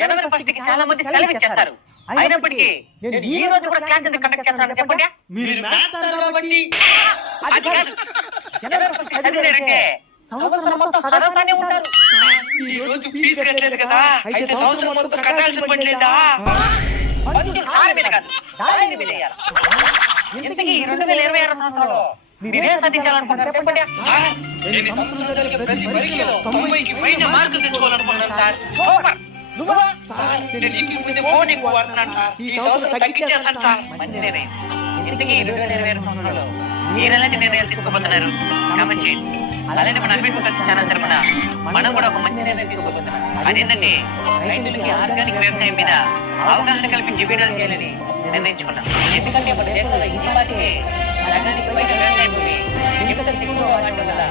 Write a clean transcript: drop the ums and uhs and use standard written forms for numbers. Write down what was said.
జనవరి 1 కి చాలా మంది సెలవు ఇచ్చేస్తారు. అయినప్పటికీ నేను ఈ రోజు కూడా క్లాస్ ఎందుకు కండక్ట్ చేస్తానని చెప్పండి. మీరు మ్యాథ్స్ సార్ కాబట్టి. అది కాదు. జనవరి 1 కి చదివారంటే సంవత్సరం మొత్తం చదువుతానే ఉంటారు. ఈ రోజు ఫీజు కట్టలేదు కదా, అయితే సంవత్సరం మొత్తం కట్టాల్సిన పని లేదా? కొంచెం సారి మీద కాదు, దారి మీద వేయాలి. ఇంతకీ ఈ 2026 సంవత్సరంలో మీరేం సాధించాలనుకుంటున్నారు చెప్పండి. నేను ఈ సంవత్సరం జరిగే ప్రతి పరీక్షలో 90కి పైన మార్కులు తెచ్చుకోవాలనుకుంటున్నాను సార్. సూపర్. నువ్వా? సార్ నేను ఇంటికి ముందే ఫోన్ ఎక్కువ వాడుతున్నాను సార్. ఈ సంవత్సరం తగ్గించేస్తాను సార్. మంచిదేనే. ఇంతకీ ఈ 2026 సంవత్సరంలో మీరు ఎలాంటి నిర్ణయాలు తీసుకోబోతున్నారు కామెంట్ చేయండి. అలానే మన అంబేద్కర్ ఛానల్ తరపున మనం కూడా ఒక మంచి నిర్ణయం తీసుకోబోతున్నాం. అదేంటంటే రైతులకి ఆర్గానిక్ వ్యవసాయం మీద అవగాహన కల్పించి వీడియోలు చేయాలని నిర్ణయించుకున్నాం. ఎందుకంటే మన దేశంలో ఈ పాటికే ఆర్గానిక్ వ్యవసాయం భూమి కెమికల్స్ ఎక్కువగా వాడటం వల్ల